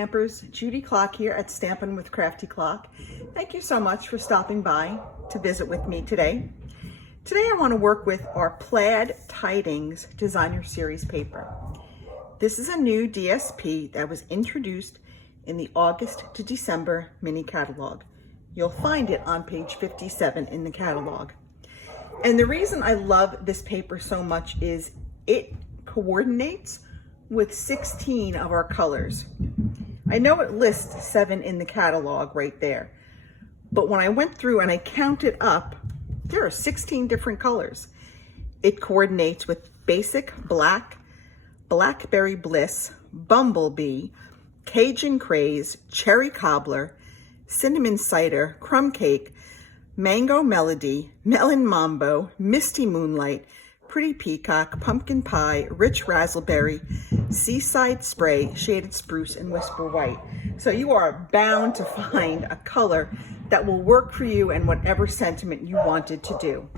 Stampers, Judy Klock here at Stampin' with Crafty Klock. Thank you so much for stopping by to visit with me today. Today I want to work with our Plaid Tidings Designer Series paper. This is a new DSP that was introduced in the August to December mini catalog. You'll find it on page 57 in the catalog. And the reason I love this paper so much is it coordinates with 16 of our colors. I know it lists 7 in the catalog right there, but when I went through and I counted up, there are 16 different colors. It coordinates with Basic Black, Blackberry Bliss, Bumblebee, Cajun Craze, Cherry Cobbler, Cinnamon Cider, Crumb Cake, Mango Melody, Melon Mambo, Misty Moonlight, Pretty Peacock, Pumpkin Pie, Rich Razzleberry, Seaside Spray, Shaded Spruce, and Whisper White. So you are bound to find a color that will work for you and whatever sentiment you wanted to do.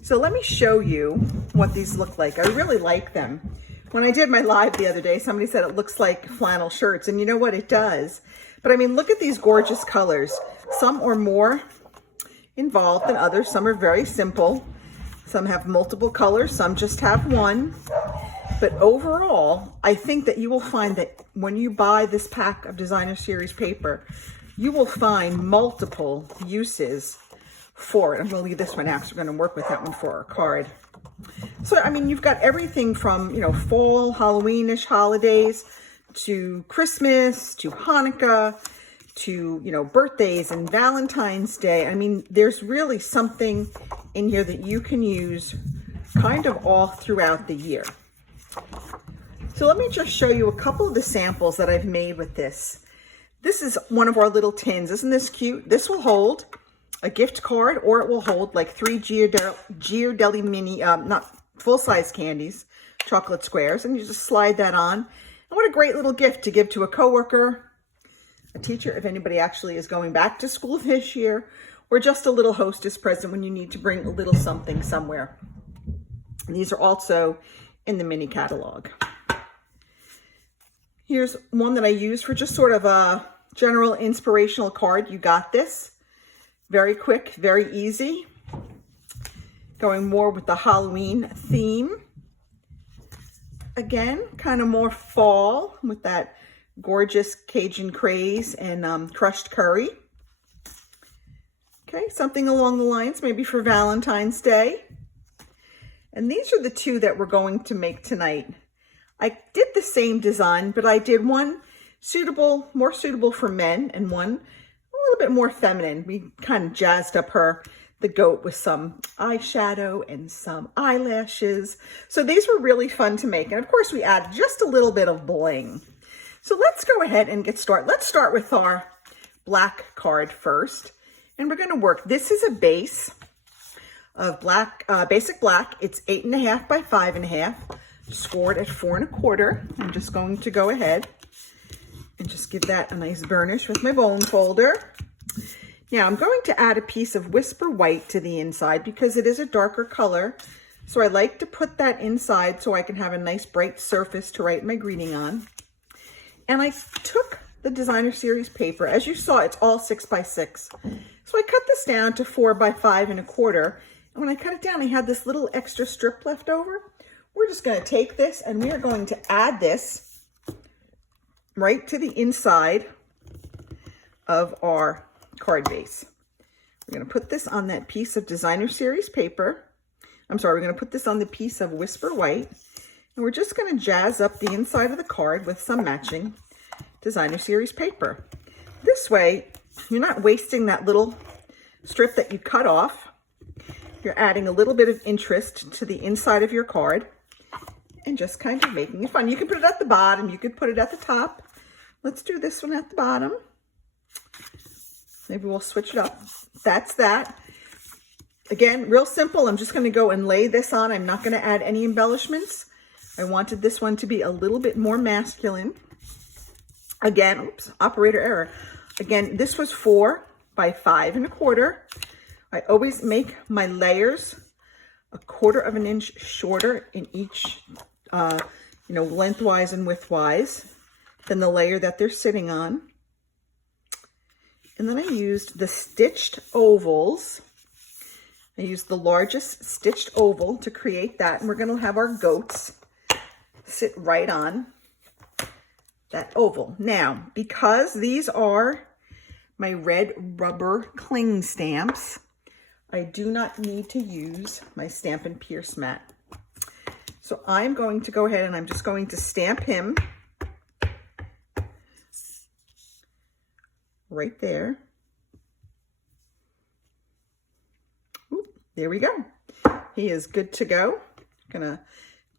So let me show you what these look like. I really like them. When I did my live the other day, somebody said it looks like flannel shirts, and you know what, it does. But I mean, look at these gorgeous colors. Some are more involved than others. Some are very simple. Some have multiple colors, some just have one. But overall, I think that you will find that when you buy this pack of Designer Series paper, you will find multiple uses for it. I'm gonna leave this one out because we're gonna work with that one for our card. So, I mean, you've got everything from, you know, fall, Halloweenish holidays, to Christmas, to Hanukkah, to, you know, birthdays and Valentine's Day. I mean, there's really something in here that you can use kind of all throughout the year. So let me just show you a couple of the samples that I've made with this. This is one of our little tins. Isn't this cute? This will hold a gift card, or it will hold like 3 Ghirardelli mini, not full-size candies, chocolate squares, and you just slide that on. And what a great little gift to give to a coworker, a teacher, if anybody actually is going back to school this year, or just a little hostess present when you need to bring a little something somewhere. And these are also in the mini catalog. Here's one that I use for just sort of a general inspirational card. You got this. Very quick, very easy. Going more with the Halloween theme. Again, kind of more fall with that gorgeous Cajun Craze and crushed curry. Okay, something along the lines, maybe for Valentine's Day. And these are the two that we're going to make tonight. I did the same design, but I did one suitable, more suitable for men, and one a little bit more feminine. We kind of jazzed up the goat with some eyeshadow and some eyelashes. So these were really fun to make. And of course we added just a little bit of bling. So let's go ahead and get started. Let's start with our black card first. And we're going to work. This is a base of black, basic black. It's 8.5 by 5.5, scored at 4 1/4. I'm just going to go ahead and just give that a nice burnish with my bone folder. Now I'm going to add a piece of Whisper White to the inside because it is a darker color. So I like to put that inside so I can have a nice bright surface to write my greeting on. And I took the Designer Series paper. As you saw, it's all 6 by 6. So I cut this down to 4 by 5 1/4. And when I cut it down, I had this little extra strip left over. We're just going to take this and we are going to add this right to the inside of our card base. We're going to put this on that piece of Designer Series paper. I'm sorry, we're going to put this on the piece of Whisper White. And we're just going to jazz up the inside of the card with some matching Designer Series paper. This way, you're not wasting that little strip that you cut off. You're adding a little bit of interest to the inside of your card and just kind of making it fun. You can put it at the bottom. You could put it at the top. Let's do this one at the bottom. Maybe we'll switch it up. That's that. Again, real simple. I'm just going to go and lay this on. I'm not going to add any embellishments. I wanted this one to be a little bit more masculine. Again, oops, operator error. Again, this was 4 by 5 1/4. I always make my layers 1/4 inch shorter in each, lengthwise and widthwise. than the layer that they're sitting on. And then I used the stitched ovals. I used the largest stitched oval to create that, and we're going to have our goats sit right on that oval. Now, because these are my red rubber cling stamps, I do not need to use my Stampin' Pierce mat. So I'm going to go ahead and I'm just going to stamp him right there. Ooh, there we go. He is good to go. Gonna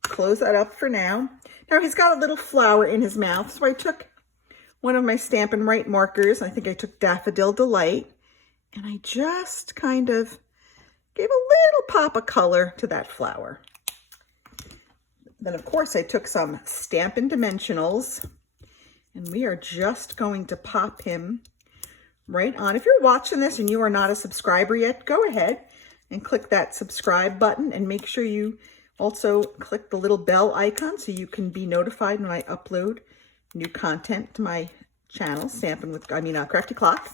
close that up for now. Now he's got a little flower in his mouth, so I took one of my Stampin' Right markers. I think I took Daffodil Delight, and I just kind of gave a little pop of color to that flower. Then of course I took some Stampin' Dimensionals, and we are just going to pop him right on. If you're watching this and you are not a subscriber yet, go ahead and click that subscribe button, and make sure you also click the little bell icon so you can be notified when I upload new content to my channel, Crafty Klock.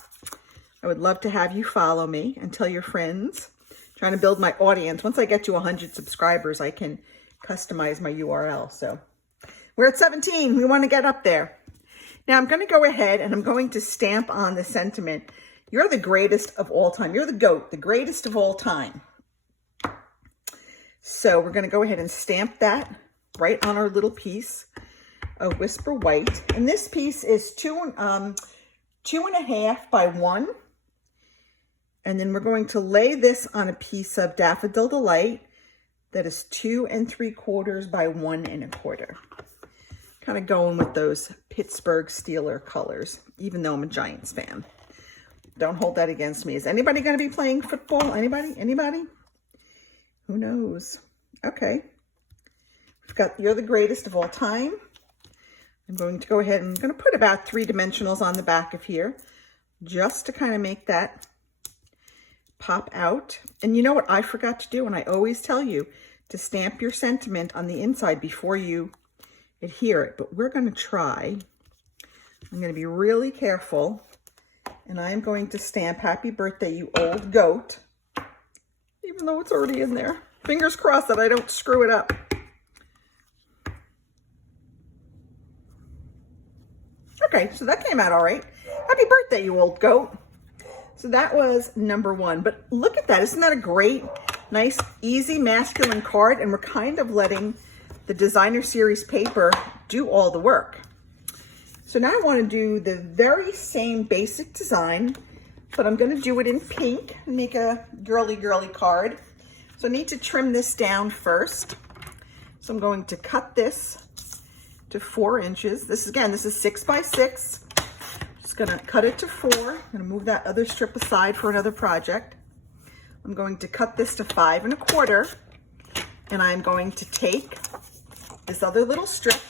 I would love to have you follow me and tell your friends. I'm trying to build my audience. Once I get to 100 subscribers, I can customize my URL. So we're at 17. We want to get up there. Now I'm going to go ahead and I'm going to stamp on the sentiment, "You're the greatest of all time." You're the GOAT, the greatest of all time. So we're going to go ahead and stamp that right on our little piece of Whisper White. And this piece is 2.5 by 1. And then we're going to lay this on a piece of Daffodil Delight that is 2 3/4 by 1 1/4. Kind of going with those Pittsburgh Steelers colors, even though I'm a Giants fan. Don't hold that against me. Is anybody going to be playing football? Anybody? Anybody? Who knows? Okay. We've got "You're the greatest of all time." I'm going to go ahead and I'm going to put about 3 dimensionals on the back of here just to kind of make that pop out. And you know what I forgot to do? And I always tell you to stamp your sentiment on the inside before you adhere it. But we're going to try. I'm going to be really careful. And I'm going to stamp "Happy Birthday, You Old Goat," even though it's already in there. Fingers crossed that I don't screw it up. Okay, so that came out all right. Happy birthday, you old goat. So that was number 1. But look at that. Isn't that a great, nice, easy masculine card? And we're kind of letting the designer series paper do all the work. So now I want to do the very same basic design, but I'm going to do it in pink and make a girly, girly card. So I need to trim this down first. So I'm going to cut this to 4 inches. This is 6 by 6. Just going to cut it to 4. I'm going to move that other strip aside for another project. I'm going to cut this to 5 1/4, and I'm going to take this other little strip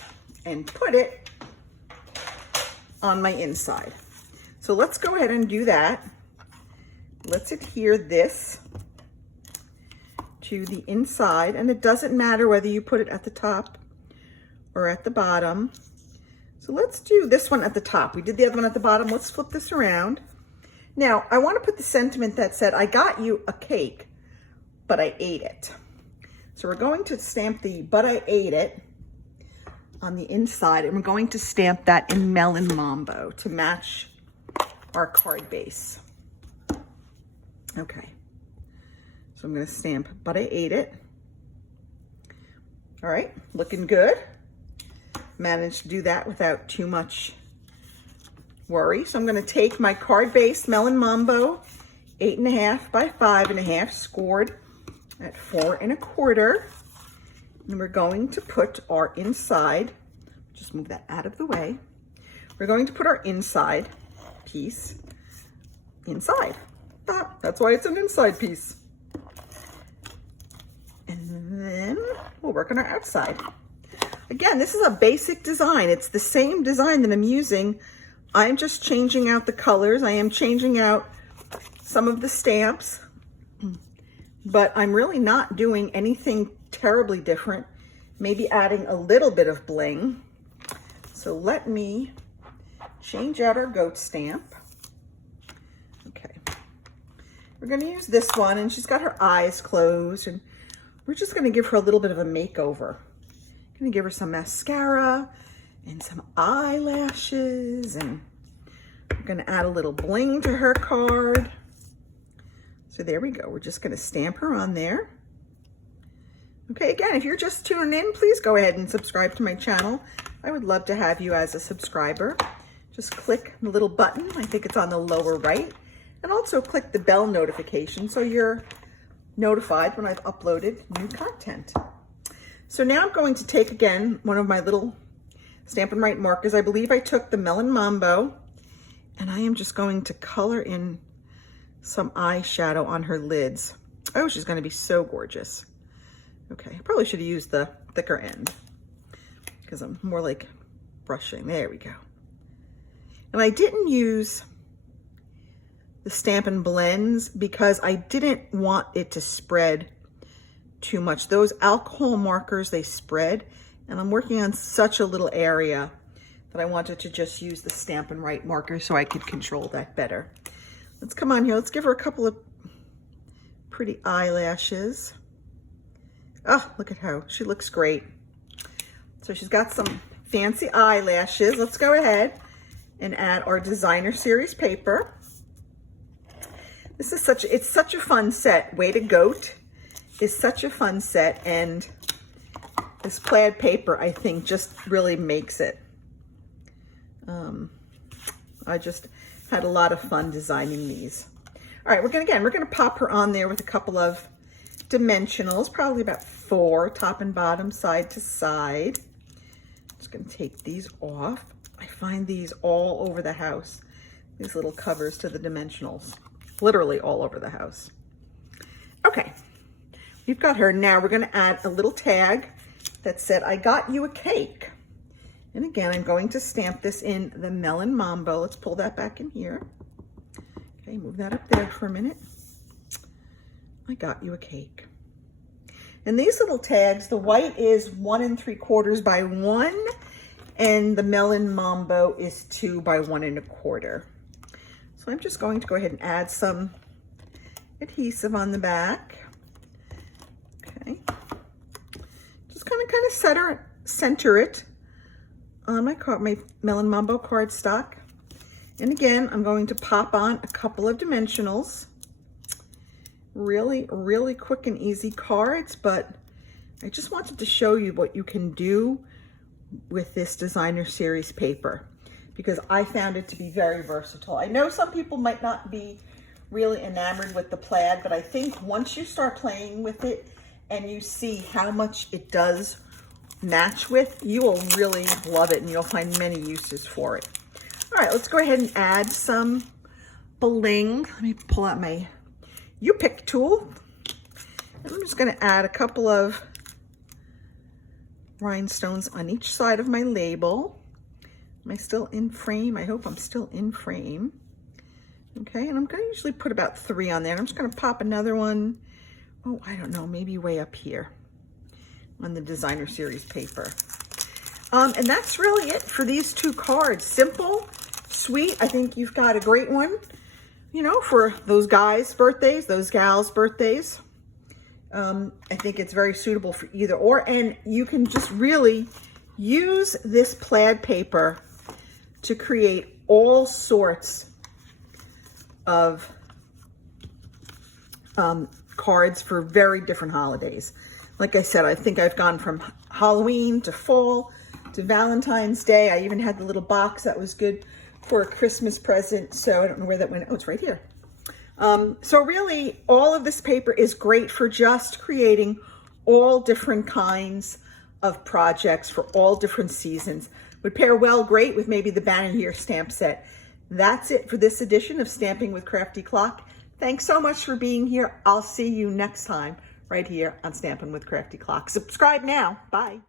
and put it on my inside. So let's go ahead and do that. Let's adhere this to the inside, and it doesn't matter whether you put it at the top or at the bottom. So let's do this one at the top. We did the other one at the bottom. Let's flip this around. Now, I want to put the sentiment that said, "I got you a cake, but I ate it." So we're going to stamp the "but I ate it" on the inside, and we're going to stamp that in Melon Mambo to match our card base. Okay. So I'm going to stamp "but I ate it." All right, looking good. Managed to do that without too much worry. So I'm going to take my card base Melon Mambo 8.5 by 5.5, scored at 4 1/4. And we're going to put our inside, just move that out of the way. We're going to put our inside piece inside. That's why it's an inside piece. And then we'll work on our outside. Again, this is a basic design. It's the same design that I'm using. I'm just changing out the colors. I am changing out some of the stamps, but I'm really not doing anything terribly different. Maybe adding a little bit of bling. So let me change out our goat stamp. Okay. We're going to use this one, and she's got her eyes closed, and we're just going to give her a little bit of a makeover. Going to give her some mascara and some eyelashes, and we're going to add a little bling to her card. So there we go. We're just going to stamp her on there. Okay, again, if you're just tuning in, please go ahead and subscribe to my channel. I would love to have you as a subscriber. Just click the little button. I think it's on the lower right. And also click the bell notification so you're notified when I've uploaded new content. So now I'm going to take, again, one of my little Stampin' Right markers. I believe I took the Melon Mambo, and I am just going to color in some eyeshadow on her lids. Oh, she's going to be so gorgeous. Okay, I probably should have used the thicker end because I'm more like brushing. There we go. And I didn't use the Stampin' Blends because I didn't want it to spread too much. Those alcohol markers, they spread, and I'm working on such a little area that I wanted to just use the Stampin' Right marker so I could control that better. Let's come on here. Let's give her a couple of pretty eyelashes. Oh, look at how she looks great. So she's got some fancy eyelashes. Let's go ahead and add our designer series paper. This is it's such a fun set. Way to Goat is such a fun set, and this plaid paper, I think, just really makes it. I just had a lot of fun designing these. All right, we're gonna pop her on there with a couple of dimensionals, probably about 4, top and bottom, side to side. Just gonna take these off. I find these all over the house, these little covers to the dimensionals, literally all over the house. Okay, we've got her. Now we're gonna add a little tag that said, "I got you a cake." And again, I'm going to stamp this in the Melon Mambo. Let's pull that back in here. Okay, move that up there for a minute. I got you a cake. And these little tags, the white is 1 3/4 by 1, and the Melon Mambo is 2 by 1 1/4. So I'm just going to go ahead and add some adhesive on the back. Okay. Just kind of center it on my Melon Mambo cardstock. And again, I'm going to pop on a couple of dimensionals. Really, really quick and easy cards, but I just wanted to show you what you can do with this designer series paper because I found it to be very versatile. I know some people might not be really enamored with the plaid, but I think once you start playing with it and you see how much it does match with, you will really love it and you'll find many uses for it. All right, let's go ahead and add some bling. Let me pull out my pick tool. And I'm just going to add a couple of rhinestones on each side of my label. Am I still in frame? I hope I'm still in frame. Okay, and I'm going to usually put about 3 on there. And I'm just going to pop another one, oh, I don't know, maybe way up here on the designer series paper. And that's really it for these 2 cards. Simple, sweet. I think you've got a great one, you know, for those guys' birthdays, those gals' birthdays. I think it's very suitable for either or, and you can just really use this plaid paper to create all sorts of cards for very different holidays. Like I said, I think I've gone from Halloween to fall to Valentine's Day. I even had the little box that was good for a Christmas present. So I don't know where that went. Oh, it's right here. So really, all of this paper is great for just creating all different kinds of projects for all different seasons. Would pair well great with maybe the Banner Year stamp set. That's it for this edition of Stamping with Crafty Klock. Thanks so much for being here. I'll see you next time right here on Stamping with Crafty Klock. Subscribe now. Bye.